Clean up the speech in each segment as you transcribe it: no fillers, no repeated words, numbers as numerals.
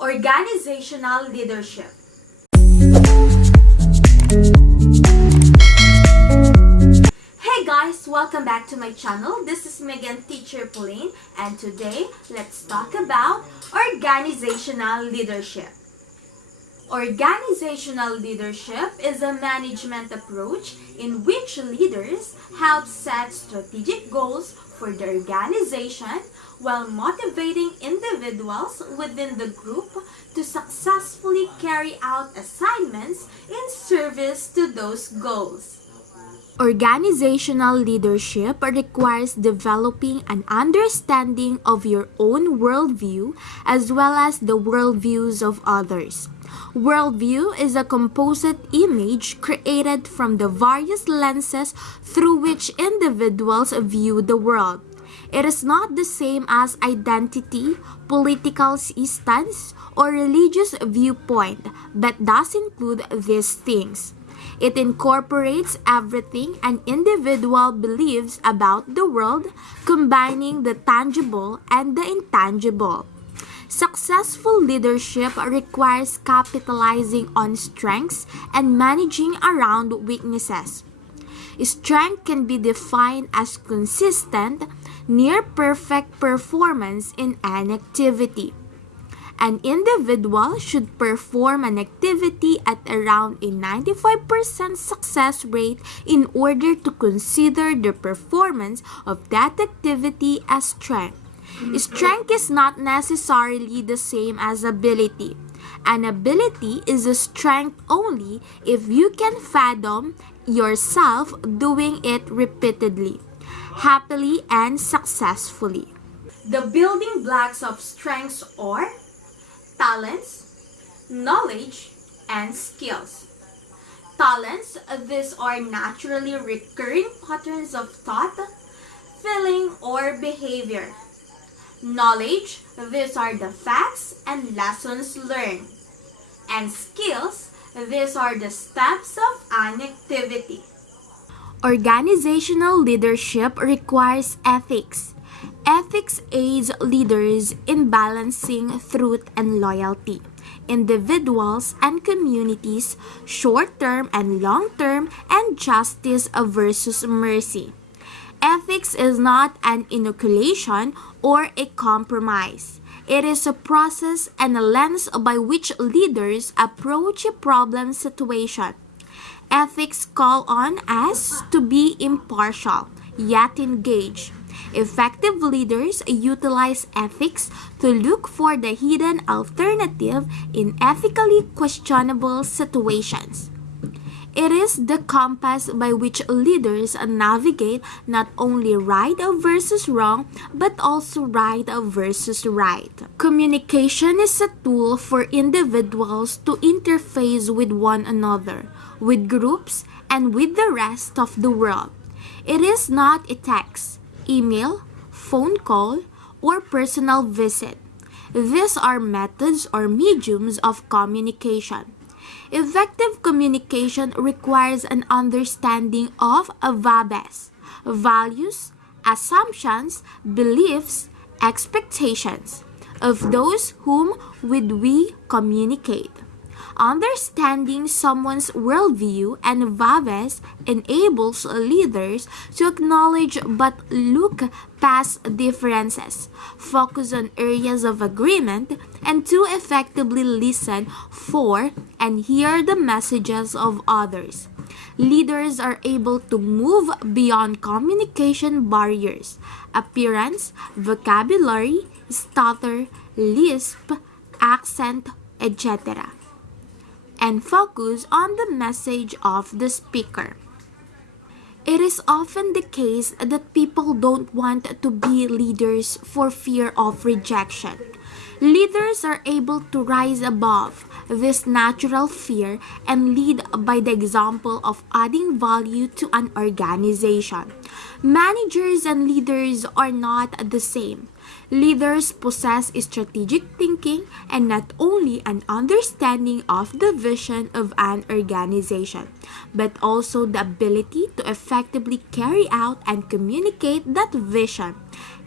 Organizational Leadership. Hey guys, welcome back to my channel. This is Megan Teacher Pauline, and today let's talk about organizational leadership. Organizational leadership is a management approach in which leaders help set strategic goals for the organization while motivating individuals within the group to successfully carry out assignments in service to those goals. Organizational leadership requires developing an understanding of your own worldview as well as the worldviews of others. Worldview is a composite image created from the various lenses through which individuals view the world. It is not the same as identity, political stance, or religious viewpoint, but does include these things. It incorporates everything an individual believes about the world, combining the tangible and the intangible. Successful leadership requires capitalizing on strengths and managing around weaknesses. Strength can be defined as consistent, near-perfect performance in an activity. An individual should perform an activity at around a 95% success rate in order to consider the performance of that activity as strength. Strength is not necessarily the same as ability. An ability is a strength only if you can fathom yourself doing it repeatedly, happily, and successfully. The building blocks of strengths are talents, knowledge, and skills. Talents, these are naturally recurring patterns of thought, feeling, or behavior. Knowledge, these are the facts and lessons learned. And skills, these are the steps of an activity. Organizational leadership requires ethics. Ethics aids leaders in balancing truth and loyalty, individuals and communities, short-term and long-term, and justice versus mercy. Ethics is not an inoculation or a compromise. It is a process and a lens by which leaders approach a problem situation. Ethics call on us to be impartial, yet engaged. Effective leaders utilize ethics to look for the hidden alternative in ethically questionable situations. It is the compass by which leaders navigate not only right versus wrong, but also right versus right. Communication is a tool for individuals to interface with one another, with groups, and with the rest of the world. It is not a text, email, phone call, or personal visit. These are methods or mediums of communication. Effective communication requires an understanding of VABES, values, assumptions, beliefs, expectations, of those whom with we communicate. Understanding someone's worldview and values enables leaders to acknowledge but look past differences, focus on areas of agreement, and to effectively listen for and hear the messages of others. Leaders are able to move beyond communication barriers, appearance, vocabulary, stutter, lisp, accent, etc., and focus on the message of the speaker. It is often the case that people don't want to be leaders for fear of rejection. Leaders are able to rise above this natural fear and lead by the example of adding value to an organization. Managers and leaders are not the same. Leaders possess strategic thinking and not only an understanding of the vision of an organization, but also the ability to effectively carry out and communicate that vision.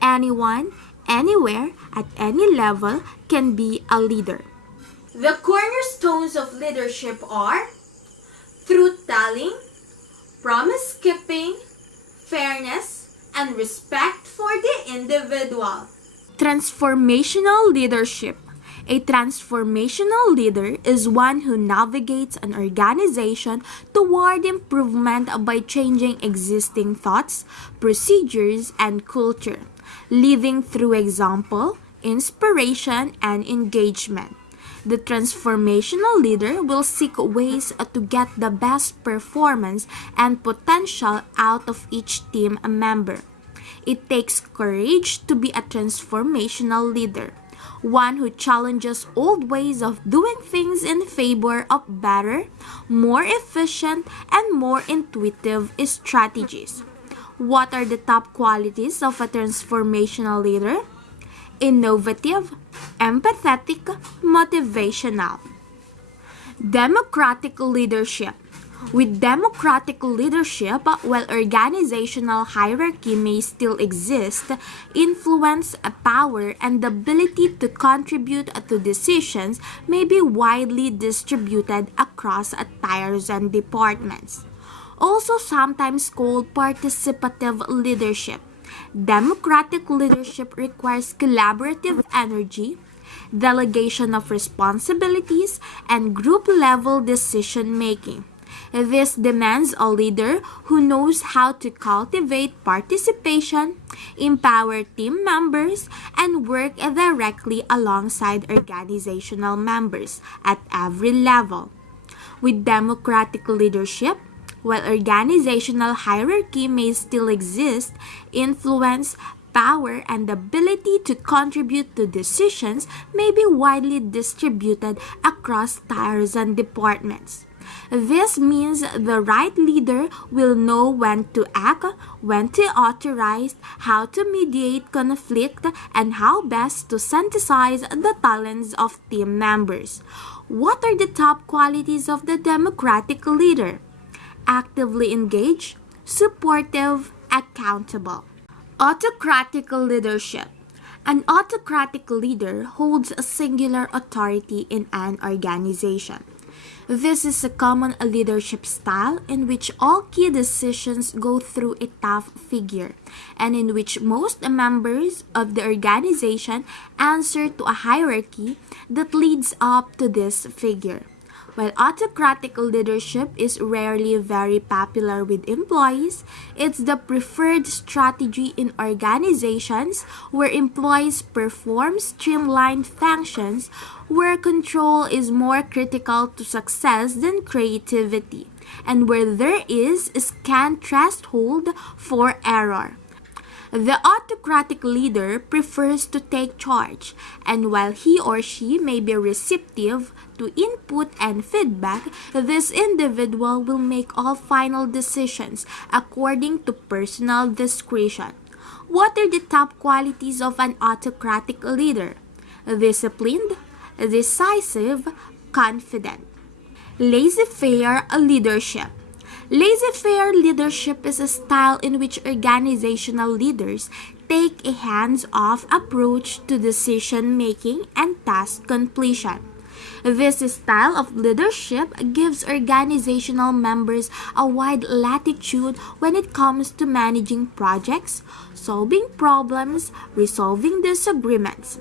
Anyone, anywhere, at any level can be a leader. The cornerstones of leadership are truth-telling, promise-keeping, fairness, and respect for the individual. Transformational leadership. A transformational leader is one who navigates an organization toward improvement by changing existing thoughts, procedures, and culture, leading through example, inspiration, and engagement. The transformational leader will seek ways to get the best performance and potential out of each team member. It takes courage to be a transformational leader, one who challenges old ways of doing things in favor of better, more efficient, and more intuitive strategies. What are the top qualities of a transformational leader? Innovative, empathetic, motivational. Democratic leadership. With democratic leadership, while organizational hierarchy may still exist, influence, power, and the ability to contribute to decisions may be widely distributed across tiers and departments. Also sometimes called participative leadership. Democratic leadership requires collaborative energy, delegation of responsibilities, and group-level decision-making. This demands a leader who knows how to cultivate participation, empower team members, and work directly alongside organizational members at every level. With democratic leadership, while organizational hierarchy may still exist, influence, power, and ability to contribute to decisions may be widely distributed across tiers and departments. This means the right leader will know when to act, when to authorize, how to mediate conflict, and how best to synthesize the talents of team members. What are the top qualities of the democratic leader? Actively engaged, supportive, accountable. Autocratic leadership. An autocratic leader holds a singular authority in an organization. This is a common leadership style in which all key decisions go through a top figure and in which most members of the organization answer to a hierarchy that leads up to this figure. While autocratic leadership is rarely very popular with employees, it's the preferred strategy in organizations where employees perform streamlined functions, where control is more critical to success than creativity, and where there is a scant threshold for error. The autocratic leader prefers to take charge, and while he or she may be receptive to input and feedback, this individual will make all final decisions according to personal discretion. What are the top qualities of an autocratic leader? Disciplined, decisive, confident. Laissez-faire leadership. Laissez-faire leadership is a style in which organizational leaders take a hands-off approach to decision-making and task completion. This style of leadership gives organizational members a wide latitude when it comes to managing projects, solving problems, resolving disagreements.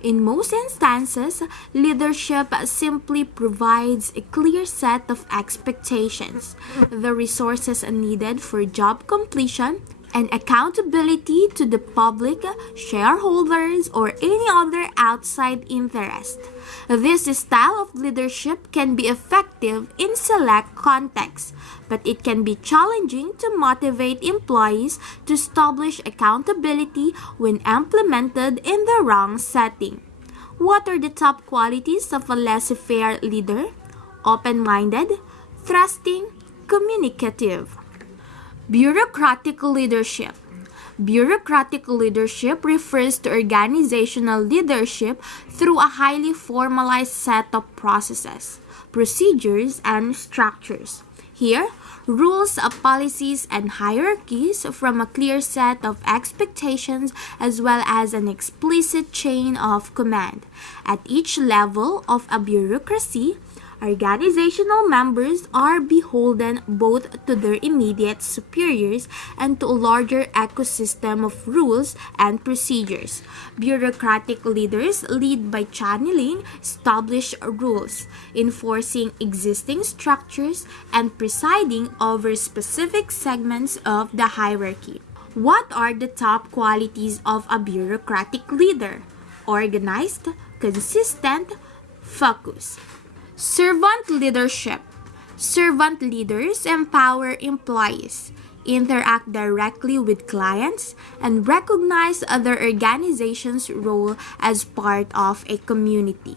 In most instances, leadership simply provides a clear set of expectations, the resources needed for job completion, and accountability to the public, shareholders, or any other outside interest. This style of leadership can be effective in select contexts, but it can be challenging to motivate employees to establish accountability when implemented in the wrong setting. What are the top qualities of a laissez-faire leader? Open-minded, trusting, communicative. Bureaucratic leadership. Bureaucratic leadership refers to organizational leadership through a highly formalized set of processes, procedures, and structures. Here, rules, policies, and hierarchies from a clear set of expectations as well as an explicit chain of command. At each level of a bureaucracy, organizational members are beholden both to their immediate superiors and to a larger ecosystem of rules and procedures. Bureaucratic leaders lead by channeling established rules, enforcing existing structures, and presiding over specific segments of the hierarchy. What are the top qualities of a bureaucratic leader? Organized, consistent, focused. Servant leadership. Servant leaders empower employees, interact directly with clients, and recognize their organization's role as part of a community.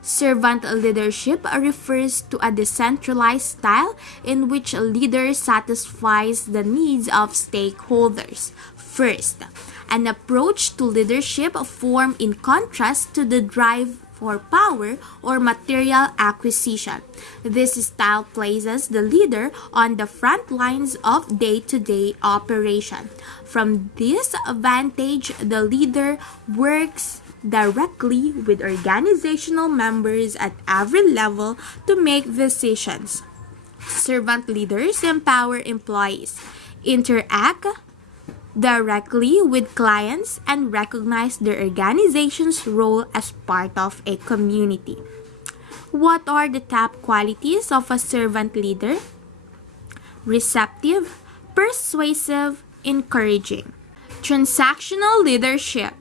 Servant leadership refers to a decentralized style in which a leader satisfies the needs of stakeholders first, an approach to leadership formed in contrast to the drive for power or material acquisition. This style places the leader on the front lines of day-to-day operation. From this vantage, the leader works directly with organizational members at every level to make decisions. Servant leaders empower employees, interact directly with clients, and recognize their organization's role as part of a community. What are the top qualities of a servant leader? Receptive, persuasive, encouraging. Transactional leadership.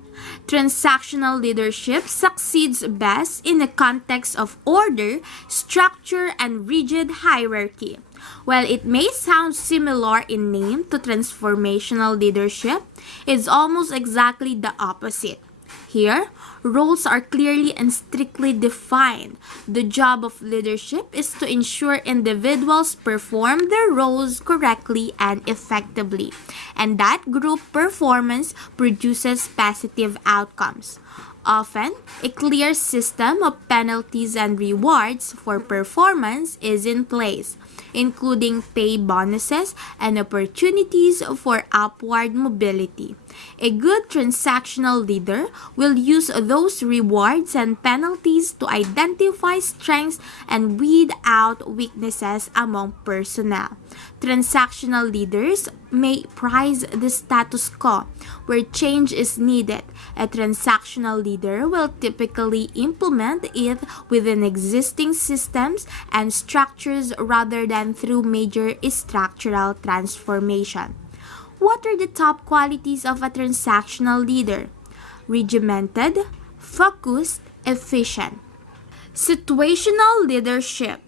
Transactional leadership succeeds best in the context of order, structure, and rigid hierarchy. While it may sound similar in name to transformational leadership, it's almost exactly the opposite. Here, roles are clearly and strictly defined. The job of leadership is to ensure individuals perform their roles correctly and effectively, and that group performance produces positive outcomes. Often, a clear system of penalties and rewards for performance is in place, including pay bonuses and opportunities for upward mobility. A good transactional leader will use those rewards and penalties to identify strengths and weed out weaknesses among personnel. Transactional leaders may prize the status quo where change is needed. A transactional leader will typically implement it within existing systems and structures rather than through major structural transformation. What are the top qualities of a transactional leader? Regimented, focused, efficient. Situational leadership.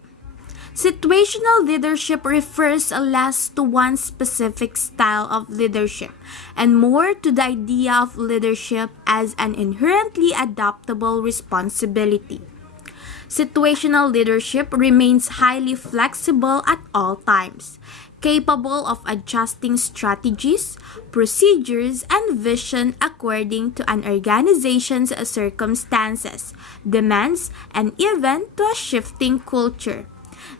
Situational leadership refers less to one specific style of leadership and more to the idea of leadership as an inherently adaptable responsibility. Situational leadership remains highly flexible at all times, capable of adjusting strategies, procedures, and vision according to an organization's circumstances, demands, and even to a shifting culture.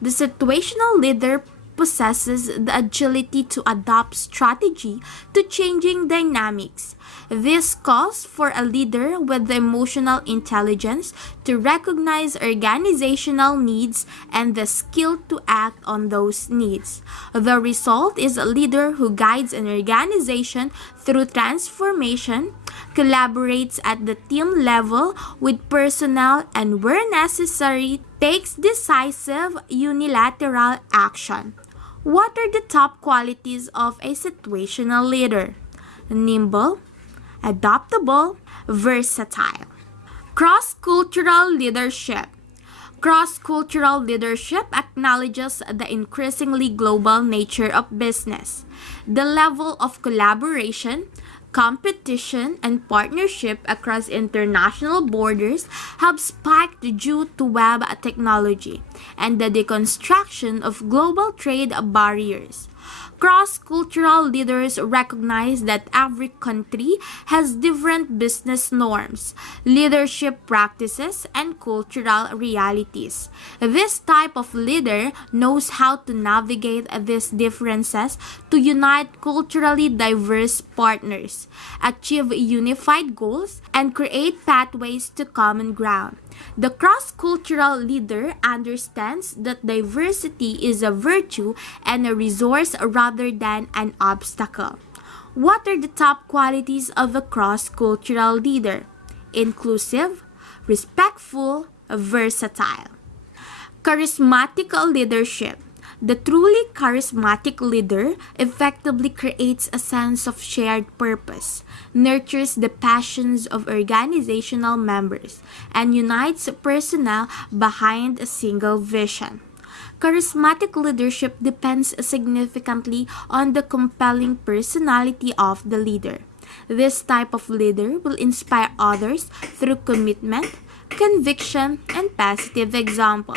The situational leader possesses the agility to adapt strategy to changing dynamics. This calls for a leader with the emotional intelligence to recognize organizational needs and the skill to act on those needs. The result is a leader who guides an organization through transformation, collaborates at the team level with personnel, and where necessary, takes decisive unilateral action. What are the top qualities of a situational leader? Nimble, adaptable, versatile. Cross-cultural leadership. Cross-cultural leadership acknowledges the increasingly global nature of business. The level of collaboration, competition, and partnership across international borders have spiked due to web technology and the deconstruction of global trade barriers. Cross-cultural leaders recognize that every country has different business norms, leadership practices, and cultural realities. This type of leader knows how to navigate these differences to unite culturally diverse partners, achieve unified goals, and create pathways to common ground. The cross-cultural leader understands that diversity is a virtue and a resource rather than an obstacle. What are the top qualities of a cross-cultural leader? Inclusive, respectful, versatile. Charismatic leadership. The truly charismatic leader effectively creates a sense of shared purpose, nurtures the passions of organizational members, and unites personnel behind a single vision. Charismatic leadership depends significantly on the compelling personality of the leader. This type of leader will inspire others through commitment, conviction, and positive example.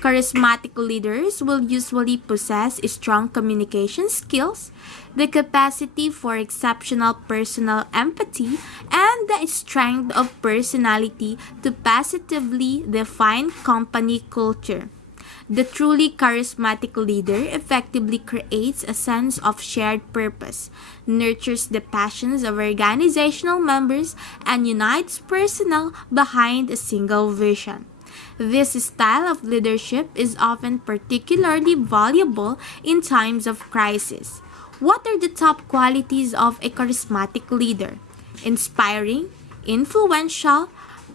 Charismatic leaders will usually possess strong communication skills, the capacity for exceptional personal empathy, and the strength of personality to positively define company culture. The truly charismatic leader effectively creates a sense of shared purpose, nurtures the passions of organizational members, and unites personnel behind a single vision. This style of leadership is often particularly valuable in times of crisis. What are the top qualities of a charismatic leader? Inspiring, influential,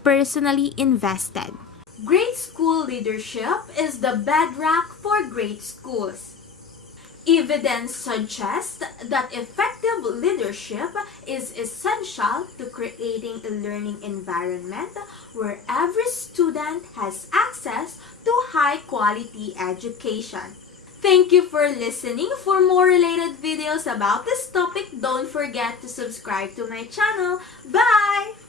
personally invested. Great school leadership is the bedrock for great schools. Evidence suggests that effective leadership is essential to creating a learning environment where every student has access to high-quality education. Thank you for listening. For more related videos about this topic, don't forget to subscribe to my channel. Bye!